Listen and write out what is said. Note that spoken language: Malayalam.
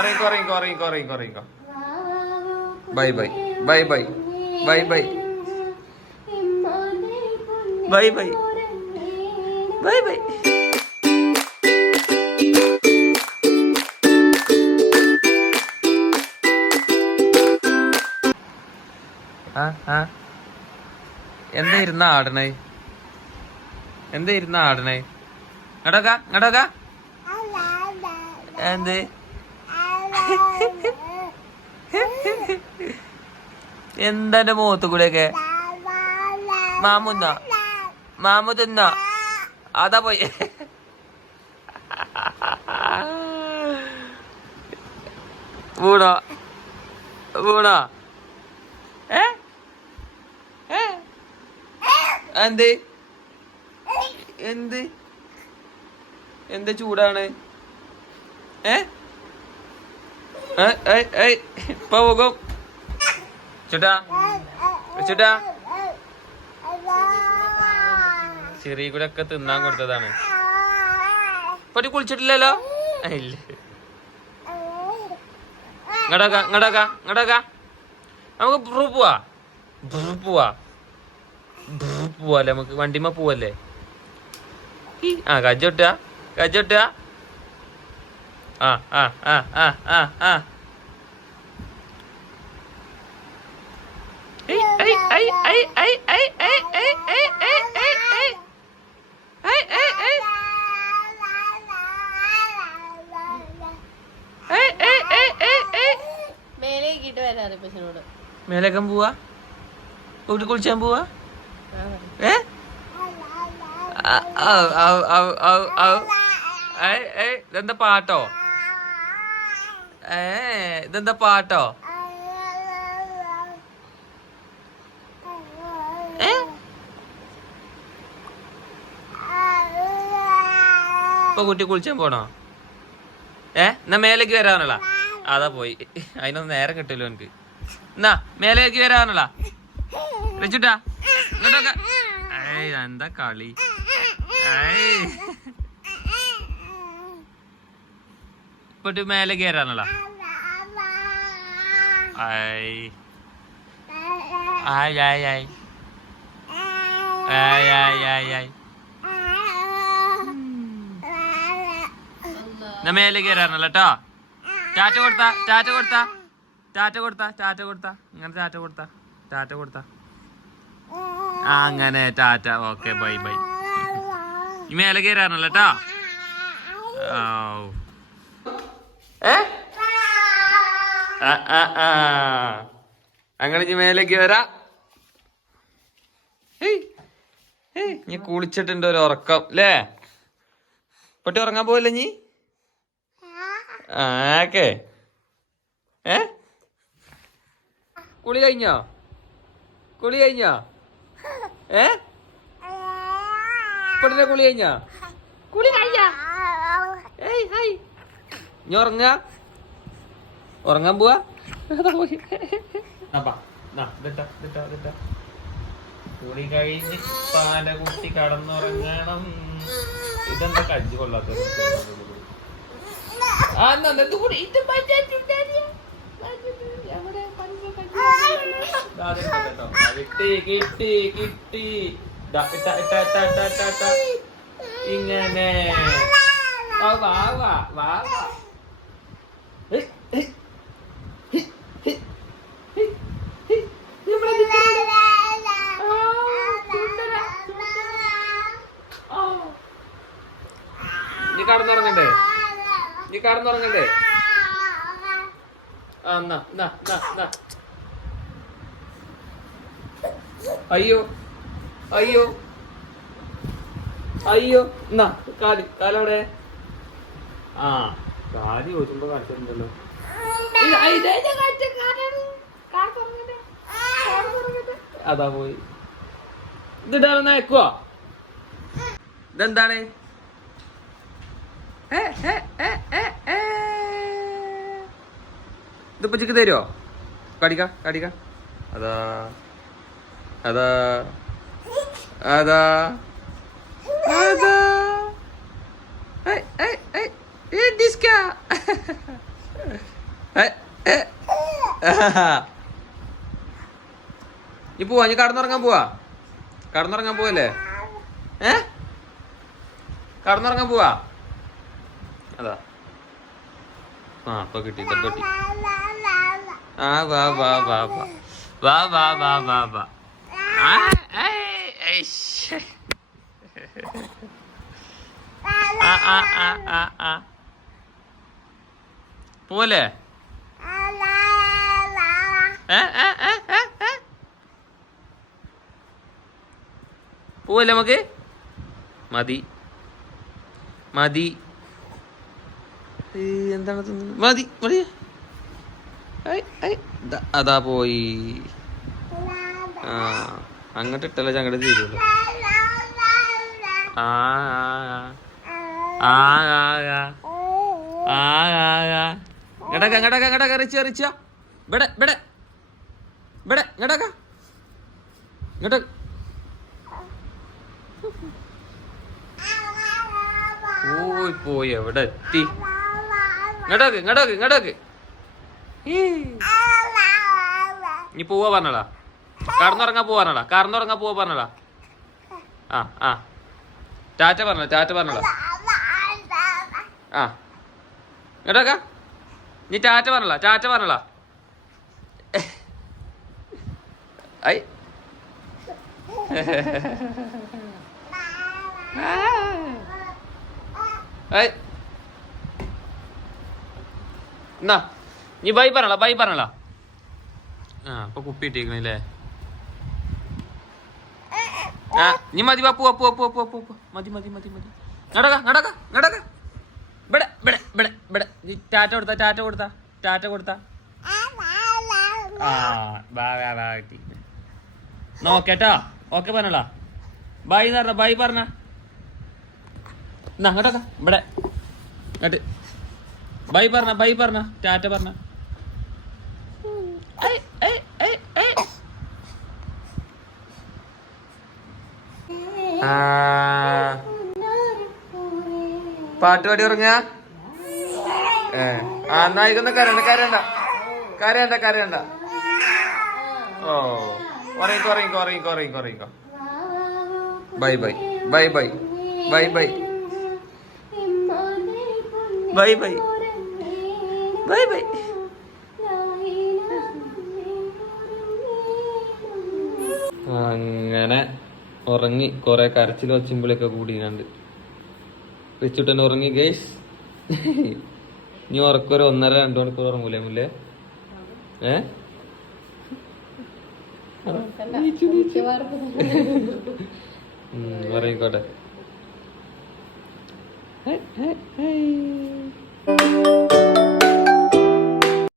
ഉറങ്ങിക്കോ. Bye bye bye bye bye bye bye bye bye bye. എന്താ ഇരുന്ന ആടണേ? ഇങ്ങടൊക്ക എന്ത് എന്താ മുഖത്ത് കൂടെയൊക്കെ? മാമു തിന്നോ? അതാ പോയി. വീണോ? എന്ത് ചൂടാണ്? ഇപ്പൊ പോകും ചേട്ടാ. ചെറിയ കൂടെ ഒക്കെ തിന്നാൻ കൊടുത്തതാണ്. ഇപ്പൊ കുളിച്ചിട്ടില്ലല്ലോ. ഇല്ല. ഇങ്ങടക്ക നമുക്ക് പോവാല്ലേ? നമുക്ക് വണ്ടിമ്മ പോവല്ലേ? കജ്ജൊട്ട മേലേക്കം പോവാ? കൂട്ടി കുളിച്ചാൻ പോവാ? ഇതെന്താ പാട്ടോ? ഇതെന്താ പാട്ടോ? ഇപ്പൊ കുട്ടി കുളിച്ചാൻ പോണോ? എന്നാ മേലേക്ക് വരാനുള്ള? അതാ പോയി. അതിനൊന്നും നേരം കിട്ടില്ലോ എനിക്ക്. എന്നാ മേലേക്ക് വരാനുള്ള വെച്ചിട്ടാ ഇങ്ങോട്ടൊക്കെ. എന്താ കളി? ഇപ്പൊ മേലെ കയറാനുള്ള? എന്നാ മേലെ കയറാനുള്ള കേട്ടോ. ടാറ്റ കൊടുത്താ ഇങ്ങനെ ടാറ്റ കൊടുത്താ അങ്ങനെ ടാറ്റ. Okay bye bye. ഈ മേലെ കയറാണല്ലോ കേട്ടോ. അങ്ങനെ ഇനി മേലേക്ക് വരാ. നീ കുളിച്ചിട്ടുണ്ട് ഒരു ഉറക്കം അല്ലേ? പൊട്ടി ഉറങ്ങാൻ പോവല്ലേ നീ? ഓക്കെ. കുളി കഴിഞ്ഞോ? പൊട്ടിന്റെ കുളി കഴിഞ്ഞോ? നീ ഉറങ്ങാൻ പോവാ? കുളി കഴിഞ്ഞ് പാല കുട്ടി കടന്നുറങ്ങണം. ഇതെന്താ കജ്ജ് കൊള്ളാത്ത? കിട്ടി ഇങ്ങനെ വാ. നീ കടന്നുറങ്ങണ്ടേ? അയ്യോ എന്നാ കാലവിടെ. കാലി ചോദിച്ചുമ്പോ കാണിച്ചിട്ടുണ്ടല്ലോ. അതാ പോയി. ഇതിടാതെ നയക്കുവാ? ഇതെന്താണ്? ഇതിപ്പോ ചിക്ക് തരുമോ? കടിക്ക. അതാ ഡിസ്ക നീ പോവാ, നീ കടന്നുറങ്ങാൻ പോവാ? കടന്നുറങ്ങാൻ പോവല്ലേ? കടന്നുറങ്ങാൻ പോവാ? അതാ ആ ഇപ്പൊ കിട്ടി, ഇപ്പൊ കിട്ടി. ആ വാ വാ വാ വാ വാ വാ വാ വാ വാ. പോലെ പോവല്ലേ നമുക്ക്? മതി മതി. എന്താണ് തിന്നുന്നത്? മതി മതി. അതാ പോയി. ആ അങ്ങോട്ട് ഇട്ടല്ലോ അങ്ങോട്ട് തീരുള്ളൂ. ആ ഇങ്ങടക്ക ഇങ്ങടക്ക ഇങ്ങടക്ക റിച്ച റിച്ച ഇവിടെ ഇവിടെ ഇവിടെ ഇങ്ങടക്ക ഇങ്ങോട്ട്. പോയി പോയി എവിടെ എത്തി? ഇങ്ങോട്ടോക്ക് ഇങ്ങോട്ടോക്ക് ഇങ്ങോട്ടോക്ക്. നീ പോവാ പറഞ്ഞടാ, കടന്നുറങ്ങാൻ പോവാ പറഞ്ഞടാ, കടന്നുറങ്ങാൻ പോവാ പറഞ്ഞടാ. ആ ആ ടാറ്റ പറഞ്ഞ, ടാറ്റ പറഞ്ഞടാ. ആ ഇങ്ങോട്ടോക്ക നീ ടാറ്റ പറഞ്ഞടാ, ടാറ്റ പറഞ്ഞടാ. ഐ എന്നാ നീ ബൈ പറഞ്ഞ, ബൈ പറഞ്ഞ. ആ ഇപ്പൊ കുപ്പി ഇട്ടിരിക്കണല്ലേ? ആ നീ മതി, വാ പോവാ പോവാ പോവാ പോവാ. മതി മതി മതി മതി. നടക്ക നടക്ക നടക്ക. ഇവിടെ ഇവിടെ ഇവിടെ ഇവിടെ. നീ ടാറ്റ കൊടുത്താ, ടാറ്റ കൊടുത്താ, ടാറ്റ കൊടുത്താ. ആ ബാ ബാ ബാ കിട്ടി. നോക്കേട്ടാ, ഓക്കെ പറഞ്ഞടാ. ബൈ പറഞ്ഞ, ബൈ പറഞ്ഞ. എന്നാ അങ്ങോട്ടൊക്കെ ഇവിടെ ഇങ്ങോട്ട് ബൈ പറഞ്ഞ, ബൈ പറഞ്ഞ, ടാറ്റ പറഞ്ഞ. പാട്ട് പാടി ഉറങ്ങ. എന്നായിക്കൊന്ന് കരയണ്ട കരയണ്ട കരയണ്ട കരയണ്ട. ഓ ഉറങ്ങിക്കോ ഉറങ്ങിക്കോ ഉറങ്ങിക്കോ ഉറങ്ങിക്കോ ഉറങ്ങിക്കോ. Bye bye bye bye bye bye bye bye bye bye. അങ്ങനെ ഉറങ്ങി. കൊറേ കരച്ചിൽ വച്ചുമ്പോഴൊക്കെ കൂടിയാണ്ട് വെച്ചിട്ടെന്നെ ഉറങ്ങി ഗൈസ്. നീ ഉറക്കൊരു 1.5-2 മണിക്കൂർ ഉറങ്ങൂലേ മുല്ലേ? ഉറങ്ങിക്കോട്ടെ.